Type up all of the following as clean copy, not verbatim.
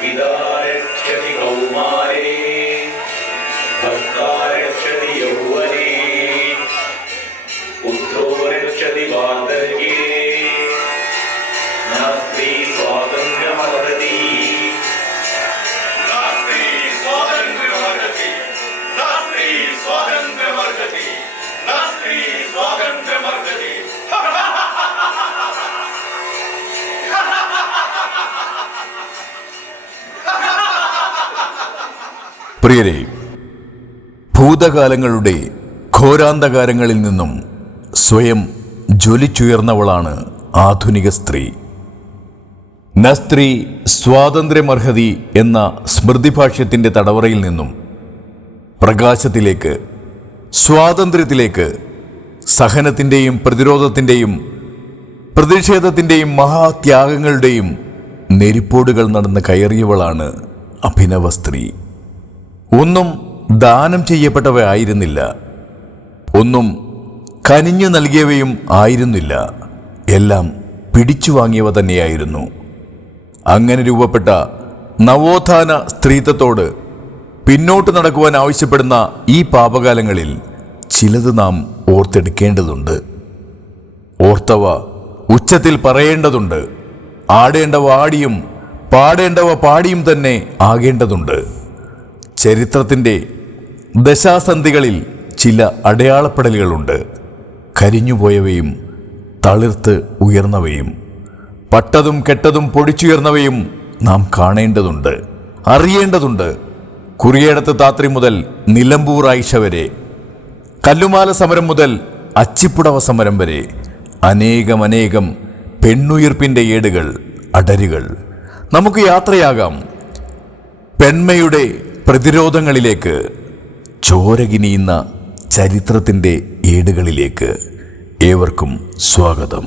पिता रक्षति कौमारे भर्ता रक्षति यौवने पुत्रो रक्षति वार्धक्ये नास्ति स्वातन्त्र्यमर्हति नास्ति स्वातन्त्र्यमर्हति नास्ति स्वातन्त्र्यमर्हति नास्ति स्वातन्त्र्यमर्हति പ്രിയരെ, ഭൂതകാലങ്ങളുടെ ഘോരാന്ധകാരങ്ങളിൽ നിന്നും സ്വയം ജ്വലിച്ചുയർന്നവളാണ് ആധുനിക സ്ത്രീ. നസ്ത്രീ സ്വാതന്ത്ര്യമർഹതി എന്ന സ്മൃതിഭാഷ്യത്തിൻ്റെ തടവറയിൽ നിന്നും പ്രകാശത്തിലേക്ക്, സ്വാതന്ത്ര്യത്തിലേക്ക്, സഹനത്തിൻ്റെയും പ്രതിരോധത്തിൻ്റെയും പ്രതിഷേധത്തിൻ്റെയും മഹാത്യാഗങ്ങളുടെയും നെരിപ്പോടുകൾ നടന്ന് കയറിയവളാണ് അഭിനവ സ്ത്രീ. ഒന്നും ദാനം ചെയ്യപ്പെട്ടവ ആയിരുന്നില്ല, ഒന്നും കനിഞ്ഞു നൽകിയവയും ആയിരുന്നില്ല, എല്ലാം പിടിച്ചു വാങ്ങിയവ തന്നെയായിരുന്നു. അങ്ങനെ രൂപപ്പെട്ട നവോത്ഥാന സ്ത്രീത്വത്തോട് പിന്നോട്ട് നടക്കുവാൻ ആവശ്യപ്പെടുന്ന ഈ പാപകാലങ്ങളിൽ ചിലത് നാം ഓർത്തെടുക്കേണ്ടതുണ്ട്. ഓർത്തവ ഉച്ചത്തിൽ പറയേണ്ടതുണ്ട്. ആടേണ്ടവ ആടിയും പാടേണ്ടവ പാടിയും തന്നെ ആകേണ്ടതുണ്ട്. ചരിത്രത്തിൻ്റെ ദശാസന്ധികളിൽ ചില അടയാളപ്പെടലുകളുണ്ട്. കരിഞ്ഞുപോയവയും തളിർത്ത് ഉയർന്നവയും പട്ടതും കെട്ടതും പൊടിച്ചുയർന്നവയും നാം കാണേണ്ടതുണ്ട്, അറിയേണ്ടതുണ്ട്. കുറിയേടത്ത് താത്രി മുതൽ നിലമ്പൂർ ആയിഷ വരെ, കല്ലുമാല സമരം മുതൽ അച്ചിപ്പുടവ സമരം വരെ അനേകം പെണ്ണുയിർപ്പിൻ്റെ ഏടുകൾ, അടരുകൾ. നമുക്ക് യാത്രയാകാം പെൺമയുടെ പ്രതിരോധങ്ങളിലേക്ക്, ചോരകിനിയുന്ന ചരിത്രത്തിൻ്റെ ഏടുകളിലേക്ക്. ഏവർക്കും സ്വാഗതം.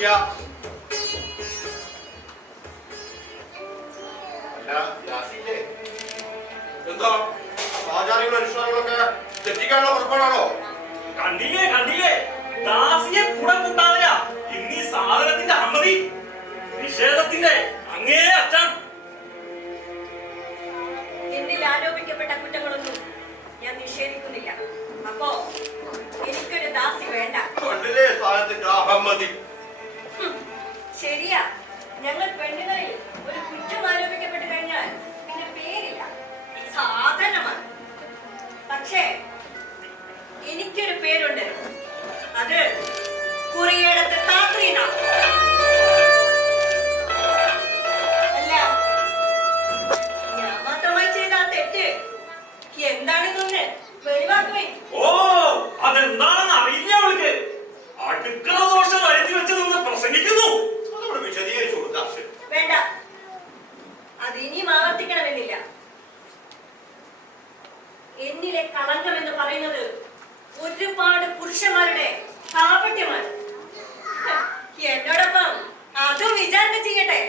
ഇല്ല. അല്ല, യാസില്ലേ? എന്താ ആചാരങ്ങളും അനുഷ്ഠാനങ്ങളൊക്കെ തെറ്റിക്കാനുള്ള പുറപ്പാടാണോ? കണ്ടില്ലേ കണ്ടില്ലേ, ദാസിയെ കൂടെ കൂട്ടാതെയ ഇന്നീ സാധനത്തിന്റെ അഹമ്മതി നിഷേധത്തിന്റെ അങ്ങേ അച്ഛൻ. എന്നിൽ ആരോപിക്കപ്പെട്ട കുറ്റങ്ങളൊന്നും ഞാൻ നിഷേധിക്കുന്നില്ല. അപ്പോ എനിക്കൊരു ദാസി വേണ്ട. കണ്ടില്ലേ സാധനത്തിന്റെ അഹമ്മതി? ശരിയാ, ഞങ്ങൾ പെണ്ണുകളിൽ ഒരു കുറ്റം ആരോപിക്കപ്പെട്ട് കഴിഞ്ഞാൽ പിന്നെ പേരില്ല, സാധനമാണ്. പക്ഷേ എനിക്കൊരു പേരുണ്ട്, അത് കുറിയേടത്ത് താത്രീന. അല്ല, ഞാൻ മാത്രമായി ചെയ്ത ആ തെറ്റ് എന്താണെന്നൊന്ന് വെളിവാക്കുവേ. ഓ, അതെന്താണെന്ന് അറിയില്ല അവൾക്ക്. അടുക്കള ദോഷം വരുത്തി വെച്ചതൊന്ന് പ്രസംഗിക്കുന്നു. അതോട് വിശദീകരിച്ചു കൊടുത്താ വേണ്ട, അത് ഇനിയും ആവർത്തിക്കണമെന്നില്ല. എന്നിലെ കളങ്കം എന്ന് പറയുന്നത് ഒരുപാട് പുരുഷന്മാരുടെ കാപട്യമാണ്. എന്നോടൊപ്പം അതും വിചാരണ ചെയ്യട്ടെ.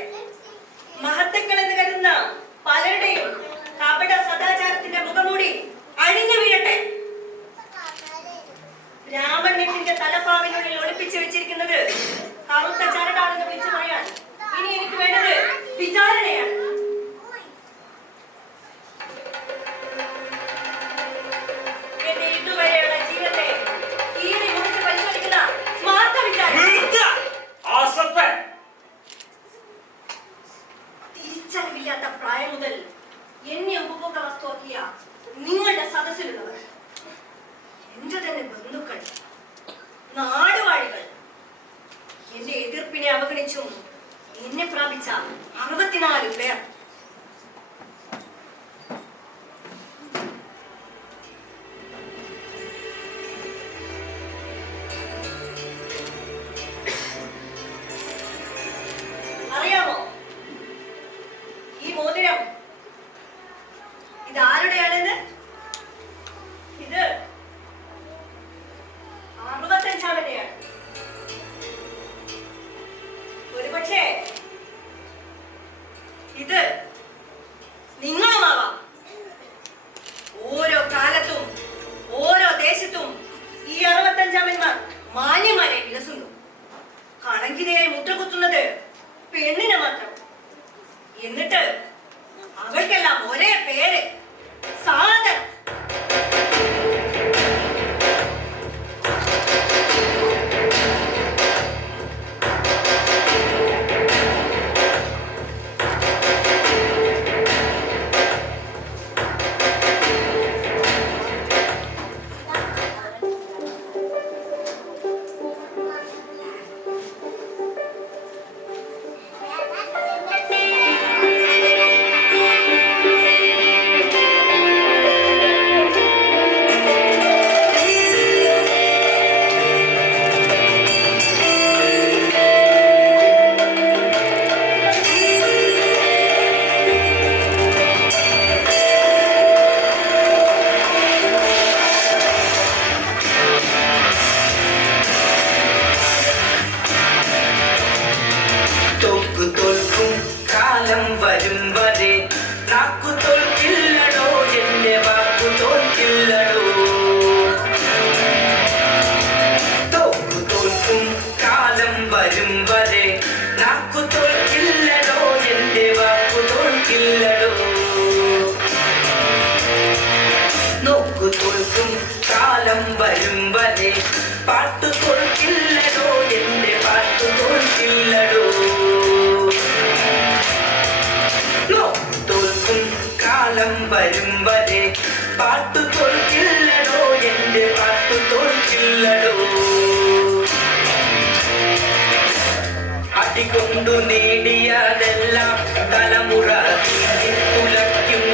മഹത്തുക്കൾ എന്ന് കരുതുന്ന പലരുടെയും കപട സദാചാരത്തിന്റെ മുഖംമൂടി അഴിഞ്ഞു വീഴട്ടെ. രാമണ്യത്തിന്റെ തലപ്പാവിനുള്ളിൽ ഒളിപ്പിച്ചു വെച്ചിരിക്കുന്നത് കറുത്ത ചരടാണെന്ന് വിളിച്ചു പറയാൻ ഇനി എനിക്ക് വേണ്ടത് വിചാരണയാണ്. എന്റെ ഇതുവരെയുള്ള ജീവിതത്തെ കീറി മുറിച്ച് പരിശോധിക്കുന്ന സ്മാർത്ത വിചാരം. തിരിച്ചറിവില്ലാത്ത പ്രായം മുതൽ എന്നെ ഉപഭോഗ വസ്തുവാക്കിയ നിങ്ങളുടെ സദസ്സിലുള്ളവർ, എന്റെ തന്നെ ബന്ധുക്കൾ, നാടുവാഴികൾ, എന്റെ എതിർപ്പിനെ അവഗണിച്ചും എന്നെ പ്രാപിച്ച 64 പേർ. അറിയാമോ ഈ മോതിരം ഇതാരുടെയാണെന്ന്? ഇത് 65-ാമന്റെയാണ്. ഒരുപക്ഷേ ഇത് നിങ്ങളുമാവാം. ഓരോ കാലത്തും ഓരോ ദേശത്തും ഈ 65-ാമന്മാർ മാന്യമാരെ വിലസുന്നു. കളങ്കിതയായി മുദ്ര കുത്തുന്നത് പെണ്ണിനെ മാത്രം. എന്നിട്ട് അവൾക്കെല്ലാം ഒരേ പേര്, സാധനം. കൊണ്ടു നേടിയതെല്ലാം തലമുറ തുലയ്ക്കും.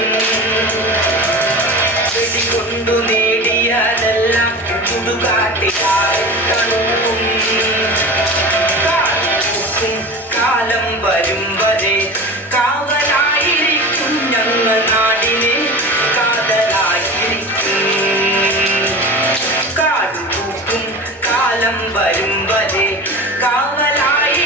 വെടികൊണ്ടു നേടിയതെല്ലാം ചുടുകാട്ടിലായി തണുക്കും. കാലം വരും വരെ കാവലായിരിക്കും ഞങ്ങൾ നാടിനെ കാതലായിരിക്കും. കാടുപൂക്കും കാലം വരും വരെ കാവലായി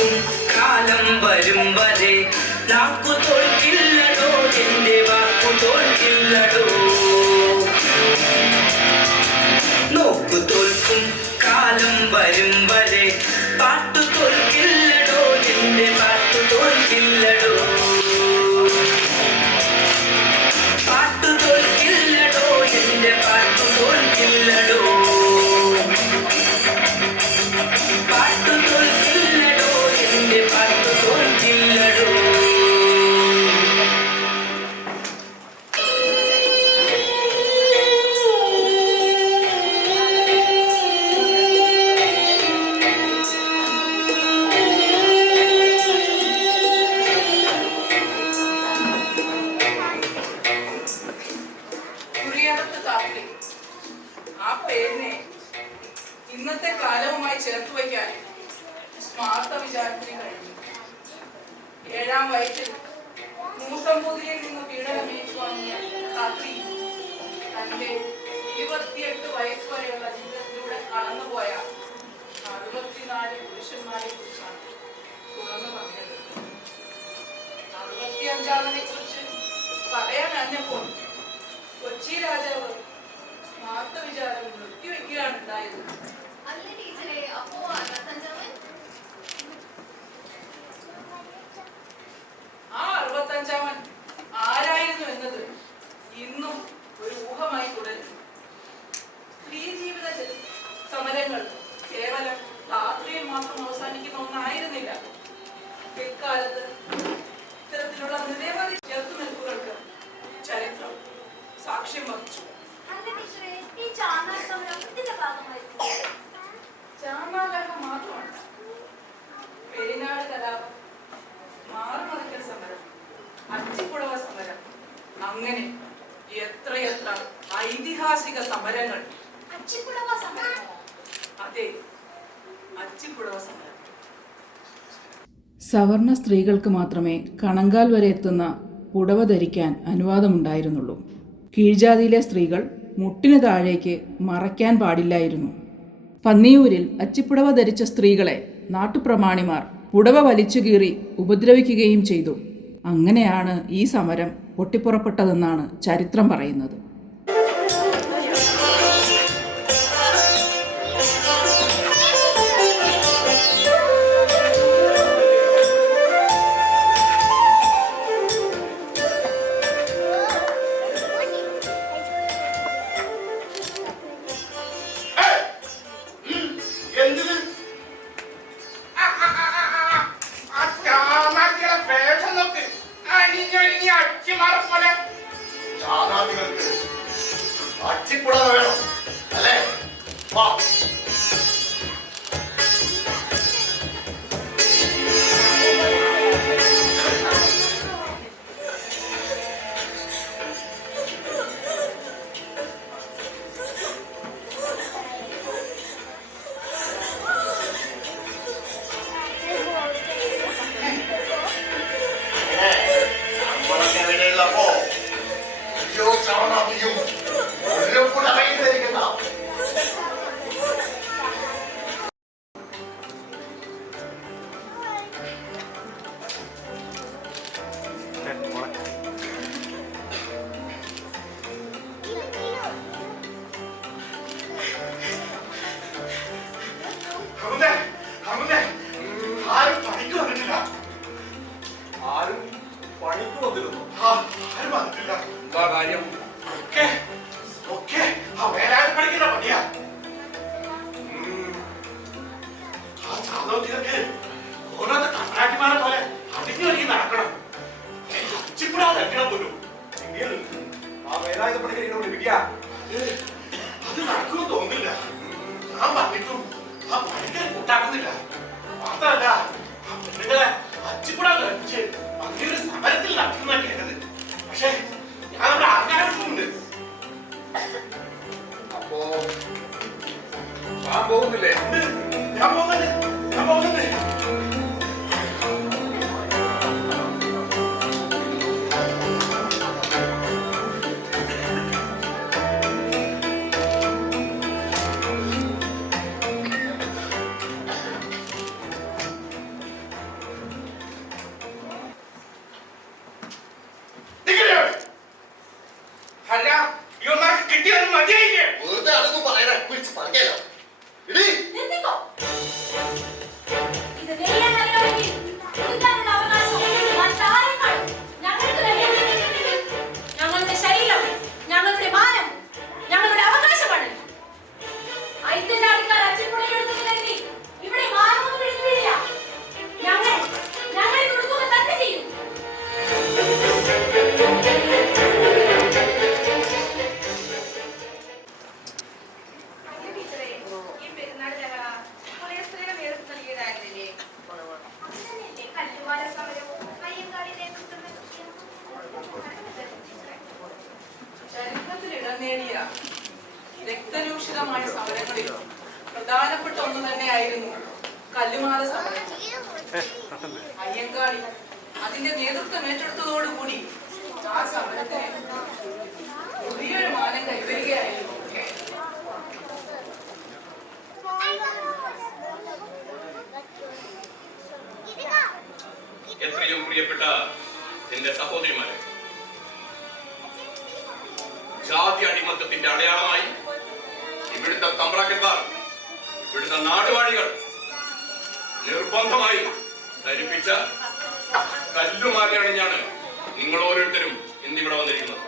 തോൽക്കും കാലം വരും വരെ നാക്കു തോൽക്കില്ലടോ എന്റെ വാക്കു തോൽക്കില്ലടോ നോക്കു തോൽക്കും കാലം വരും വരെ പാട്ടു തോൽക്കില്ലടോ എന്റെ പാട്ടു തോൽക്കില്ലടോ പാട്ടു തോൽക്കില്ലടോ എന്റെ പാട്ടു തോൽക്കില്ലടോ പാട്ടു തോൽക്കില്ലടോ എന്റെ പാട്ടു തോൽക്കില്ലടോ കുറിയടത്ത് കാപ്പി ആ പേരിനെ ഇന്നത്തെ കാലവുമായി ചേർത്ത് വയ്ക്കാൻ സ്മാർത്ത വിചാരത്തിന് കഴിഞ്ഞു. 7-ാം വയസ്സിൽ മൂസമ്പൂതിരിയിൽ നിന്ന് പീഡനമേറ്റു വാങ്ങിയ കാത്രി തന്റെ 28 വയസ്സ് വരെയുള്ള ജീവിതത്തിലൂടെ കടന്നുപോയ 64 പുരുഷന്മാരെ കുറിച്ചാണ് തുറന്നു പറഞ്ഞത്. 65-ാമനെ കുറിച്ച് പറയാൻ അറിഞ്ഞപ്പോൾ കൊച്ചി രാജാവ് സ്മാർത്ത വിചാരം നിർത്തിവെക്കുകയാണ് ഉണ്ടായത്. അല്ല ടീച്ചറെ, അപ്പോ 65-ാമൻ? ആ 65-ാമൻ ആരായിരുന്നു എന്നത് ഇന്നും ഒരു ഊഹമായി തുടരുന്നു. സ്ത്രീ ജീവിത സമരങ്ങൾ കേവലം രാത്രിയിൽ മാത്രം അവസാനിക്കുന്ന ഒന്നായിരുന്നില്ല. പിൽക്കാലത്ത് ഇത്തരത്തിലുള്ള നിരവധി ചെറുത്തുനിൽപ്പുകൾക്ക് ചരിത്രം സാക്ഷ്യം വഹിച്ചു. അല്ല ടീച്ചറെ, ഈ ചാന്നാർ സമരം ഇതിന്റെ ഭാഗമായിരുന്നു? ചാമാകർമ്മ മാത്രമല്ല, പെരിനാട് കലാപം, മാറുമറിക്കൽ സമരം, അച്ചിപ്പുടവ സമരം, അങ്ങനെ എത്രയെത്ര ഐതിഹാസിക സമരങ്ങൾ. അച്ചിപ്പുടവ സമരമോ? അതെ, അച്ചിപ്പുടവ സമരം. സവർണ സ്ത്രീകൾക്ക് മാത്രമേ കണങ്കാൽ വരെ എത്തുന്ന പുടവ ധരിക്കാൻ അനുവാദമുണ്ടായിരുന്നുള്ളൂ. കീഴ്ജാതിയിലെ സ്ത്രീകൾ മുട്ടിന് താഴേക്ക് മറയ്ക്കാൻ പാടില്ലായിരുന്നു. പന്നിയൂരിൽ അച്ചിപ്പുടവ ധരിച്ച സ്ത്രീകളെ നാട്ടുപ്രമാണിമാർ പുടവ വലിച്ചുകീറി ഉപദ്രവിക്കുകയും ചെയ്തു. അങ്ങനെയാണ് ഈ സമരം പൊട്ടിപ്പുറപ്പെട്ടതെന്നാണ് ചരിത്രം പറയുന്നത്. അച്ചിപ്പുടവ വേണം അല്ലേ? വാ. നമ്മളൊക്കെ എവിടെയുള്ളപ്പോ ചവണയും ഒരു പുടവയും ധരിക്കുന്ന ആരും പണിക്ക് വന്നിട്ടില്ല. ആരും പണിക്ക് വന്നിരുന്നു? ആരും വന്നിട്ടില്ല. എന്താ കാര്യം? ഒക്കെ ആ വേലായുധ പണിക്കുന്ന പണിയാ. ആ ചാതവത്തിലൊക്കെ ഓരോരുത്ത കണ്ണാട്ടിമാരെ പോലെ അടിഞ്ഞു ഒരുങ്ങി നടക്കണം. അച്ചിപ്പുടവ ധരിക്കണം പോലും. എങ്കിൽ ആ വേലായുധ പണിക്കരെ വിളിപ്പിക്കുക. അത് നടക്കുമെന്ന് തോന്നുന്നില്ല. ഞാൻ പറഞ്ഞിട്ടും ആ പണിക്കരെ കൂട്ടാക്കുന്നില്ല. മാത്രമല്ല ആ പെണ്ണുങ്ങളെ അച്ചിപ്പുടവ ധരിച്ച് അങ്ങനെയൊരു സമരത്തിൽ നടക്കുന്ന കേട്ടത്. പക്ഷേ ഞാനവിടെ ആൾക്കാരുണ്ട്. അപ്പോ ഞാൻ പോകുന്നില്ലേ? ഞാൻ പോകുന്നുണ്ട്. രക്തരൂഷിതമായ സമരങ്ങളിൽ പ്രധാനപ്പെട്ട ഒന്ന് തന്നെയായിരുന്നു കല്ലുമാല സമരം. അയ്യങ്കാളി അതിന്റെ നേതൃത്വം ഏറ്റെടുത്തതോടുകൂടി ആ സമരത്തിന് പുതിയൊരു മാനം കൈവരികയായിരുന്നു. എത്രയും പ്രിയപ്പെട്ട എന്റെ സഹോദരിമാരെ, ജാതി അടിമത്തത്തിന്റെ അടയാളമായി ഇവിടുത്തെ തമ്പ്രാക്കന്മാർ, ഇവിടുത്തെ നാടുവാഴികൾ നിർബന്ധമായി ധരിപ്പിച്ച കല്ലുമാലയണിഞ്ഞാണ് നിങ്ങൾ ഓരോരുത്തരും ഇന്നിവിടെ വന്നിരിക്കുന്നത്.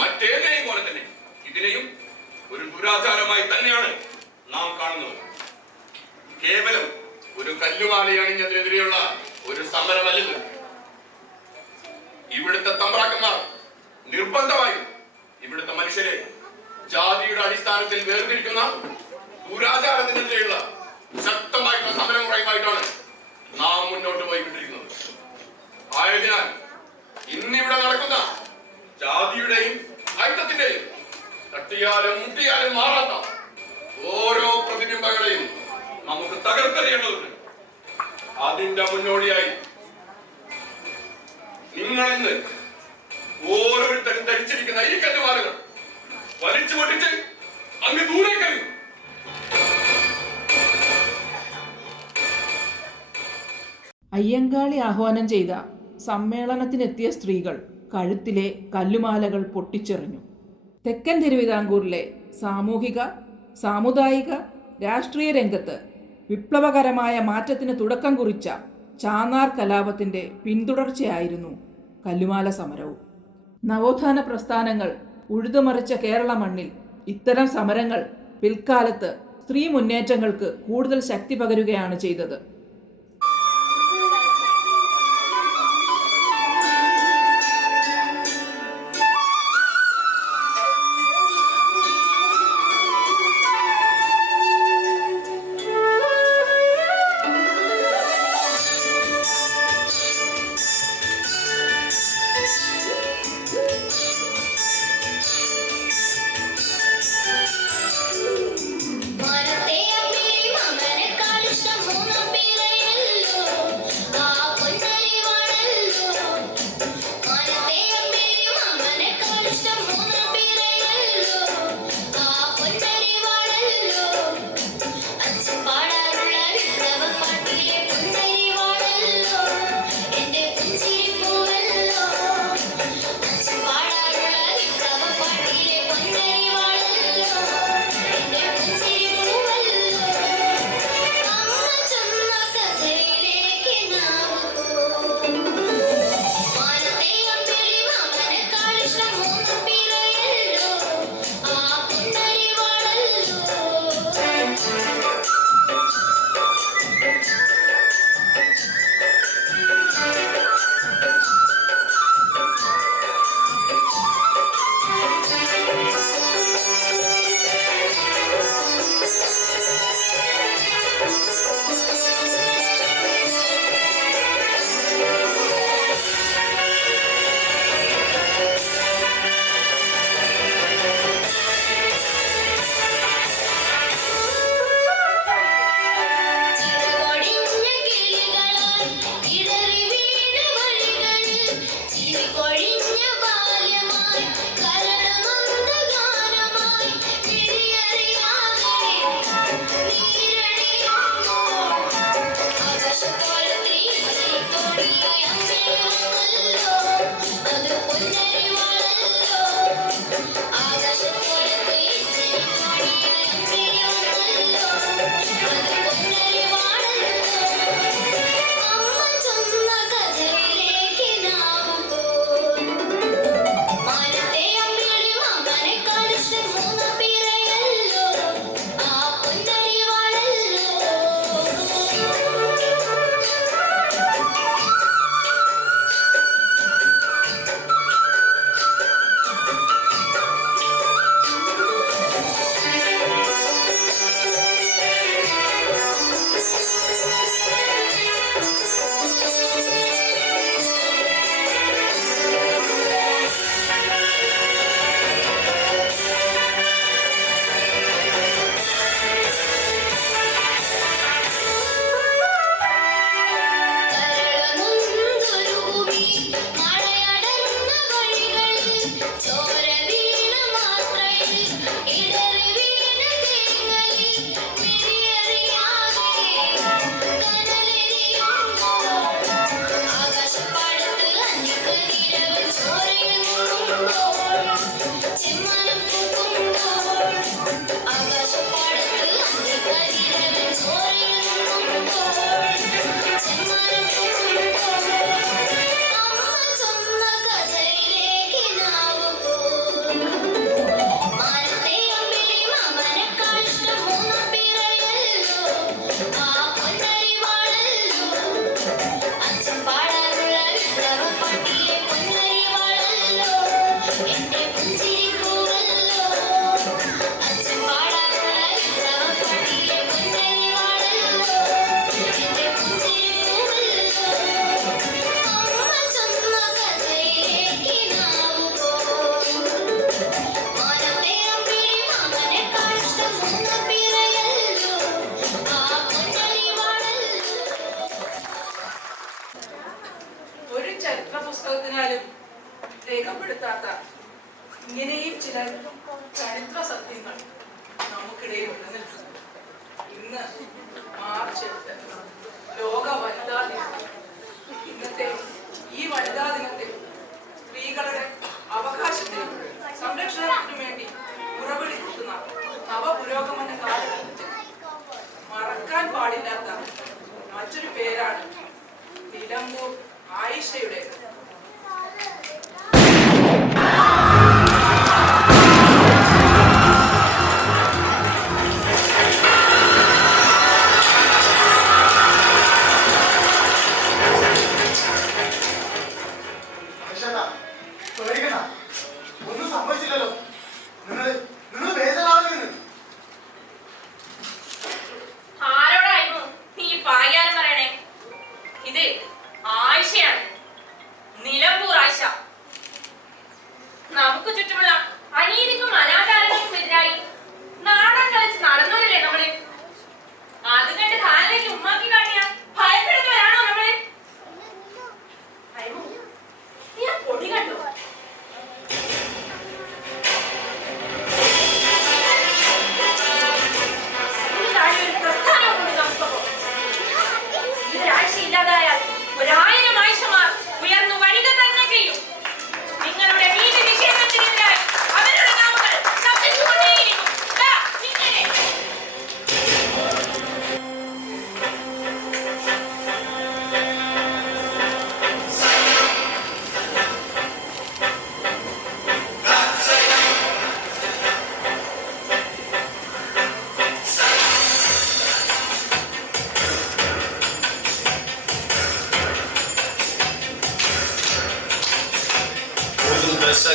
മറ്റേതെയും പോലെ തന്നെ ഇതിനെയും ഒരു ദുരാചാരമായി തന്നെയാണ് നാം കാണുന്നത്. കേവലം ഒരു കല്ലുമാലയണിഞ്ഞതിനെതിരെയുള്ള ഒരു സമരമല്ലെന്ന്. ഇവിടുത്തെ തമ്പ്രാക്കന്മാർ നിർബന്ധമായും ഇവിടുത്തെ മനുഷ്യരെ ജാതിയുടെ അടിസ്ഥാനത്തിൽ വേർതിരിക്കുന്ന ദുരാചാരത്തിനെതിരെയുള്ള ശക്തമായിട്ടുള്ള സമരമുറയുമായിട്ടാണ് നാം മുന്നോട്ട് പോയിക്കൊണ്ടിരിക്കുന്നത്. ആയതിനാൽ ഇന്നിവിടെ നടക്കുന്ന ജാതിയുടെയും ഐക്യത്തിന്റെയും തട്ടിയാലും മുട്ടിയാലും മാറാത്ത ഓരോ പ്രതിബിംബങ്ങളെയും നമുക്ക് തകർത്തെറിയേണ്ടതുണ്ട്. അതിന്റെ മുന്നോടിയായി നിങ്ങളിന്ന് ഓരോരുത്തരും ധരിച്ചിരിക്കുന്ന ഈ കല്ലുമാലകൾ വലിച്ചു പൊട്ടിച്ച് അങ്ങ് ദൂരേക്കറിയും. അയ്യങ്കാളി ആഹ്വാനം ചെയ്ത സമ്മേളനത്തിനെത്തിയ സ്ത്രീകൾ കഴുത്തിലെ കല്ലുമാലകൾ പൊട്ടിച്ചെറിഞ്ഞു. തെക്കൻ തിരുവിതാംകൂറിലെ സാമൂഹിക, സാമുദായിക, രാഷ്ട്രീയ രംഗത്ത് വിപ്ലവകരമായ മാറ്റത്തിന് തുടക്കം കുറിച്ച ചാന്നാർ കലാപത്തിൻ്റെ പിന്തുടർച്ചയായിരുന്നു കല്ലുമാല സമരവും. നവോത്ഥാന പ്രസ്ഥാനങ്ങൾ ഉഴുതുമറിച്ച കേരള മണ്ണിൽ ഇത്തരം സമരങ്ങൾ പിൽക്കാലത്ത് സ്ത്രീ മുന്നേറ്റങ്ങൾക്ക് കൂടുതൽ ശക്തി പകരുകയാണ് ചെയ്തത്. മരത്തെ അമ്മേ മമനെ കാലുഷ്ടം മൂന്നും പേർ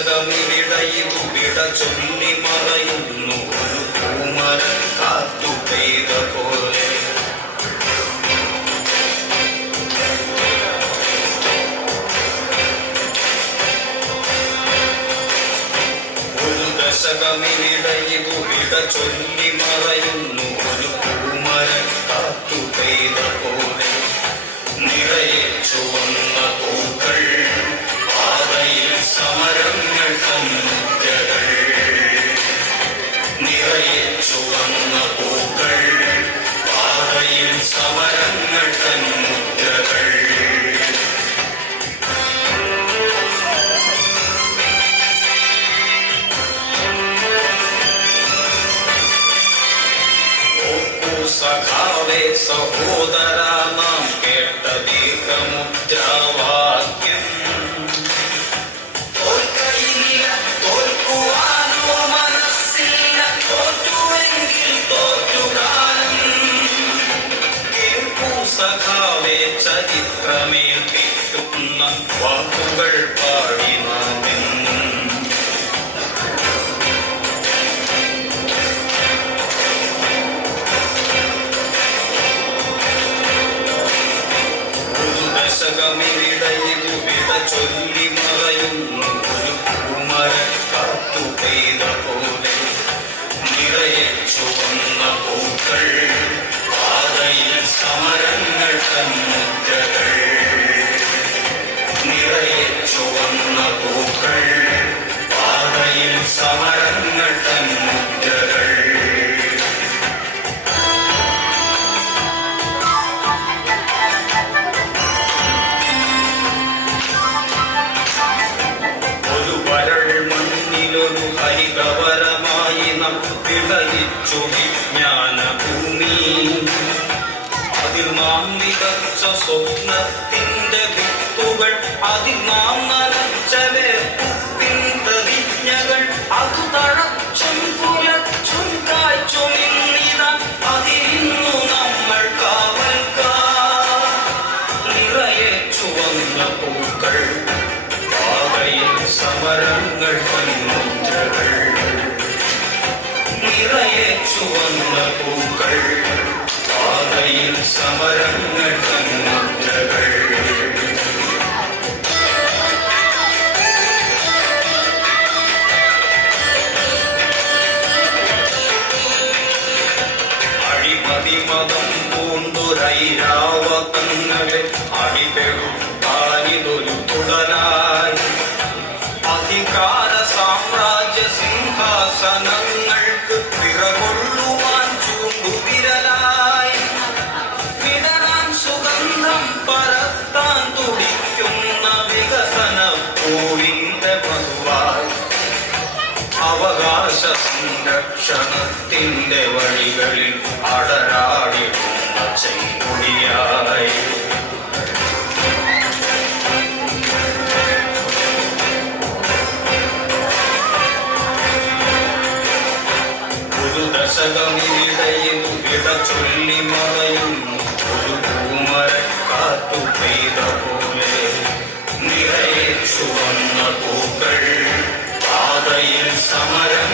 ദശകമിടയിതു വിട ചൊല്ലി മറയുന്നു ഒരു പൂമര കാത്തു പെയ്ത പോലെ. ഒരു ദശകമിടയിതു വിട ചൊല്ലി മറയുന്നു ഒരു പൂമര കാത്തു പെയ്ത പോലെ. നിറയെ ചുവന്ന പൂക്കൾ പാതയിൽ സമരങ്ങൾ തന്നുറ്റകൾ. നിറയെ ചുവന്ന പൂക്കൾ പാതയിൽ സമരങ്ങൾ തന്നുറ്റകൾ. സഖാവേ സഹോദര നാം കേട്ട ദീർഘമുദ്രാവാക്യം. തോൽക്കയില്ല, തോൽക്കുവാനോ മനസ്സില്ല, തോറ്റുവെങ്കിൽ തോറ്റുകാലം. കേൾക്കൂ സഖാവേ ചരിത്രമേൽപ്പിക്കുന്ന വാക്കുകൾ പാടി നാമെന്നും. ദശകമിടയിതു വിട ചൊല്ലി മറയുന്നു ഒരു പൂമര കാത്തു പെയ്ത പോലെ. നിറയെ ചുവന്ന പൂക്കൾ പാതയിൽ സമരങ്ങൾ തന്നുറ്റകൾ. നിറയെ ചുവന്ന പൂക്കൾ പാതയിൽ സമരങ്ങൾ തന്നുറ്റകൾ. ഹരികവരമായി നാം വിളയിച്ചു വിജ്ഞാനഭൂമി. അതിൽ നാം വിതച്ച സ്വപ്നത്തിന്റെ വിത്തുകൾ, അതിൽ നാം നനച്ച വേർപ്പുപ്പിൻ പ്രതിജ്ഞകൾ, അത് തഴച്ചും പുലച്ചും കായ്ച്ചും ഇന്നിതാ അതിലിന്നു നമ്മൾ കാവൽക്കാർ. നിറയെ ചുവന്ന പൂക്കൾ പാതയിൽ സമരങ്ങൾ തന്നുറ്റകൾ. നിറയെ ചുവന്ന പൂക്കൾ പാതയിൽ സമരങ്ങൾ തന്നുറ്റകൾ. അഴിമതി മതം പൂണ്ടൊരൈരാവതങ്ങളെ അടിപെടുത്താനിതൊരു തുടരായി. അധികാര സാമ്രാജ്യ സിംഹാസനങ്ങൾക്ക് പിറകൊള്ളുവാൻ ചൂണ്ടുവിരലായി. വിടരാൻ സുഗന്ധം പരത്താൻ തുടിക്കുന്ന വികസന പൂവിന്റെ മധുവായി. അവകാശ സംരക്ഷണത്തിന്റെ വഴികളിൽ അടരാടിടുന്ന ചെങ്കൊടിയായി. ദശകമിടയിതു വിട ചൊല്ലി മറയുന്നു ഒരു പൂമര കാത്തു പെയ്ത പോലെ. നിറയെ ചുവന്ന പൂക്കൾ പാതയിൽ സമരം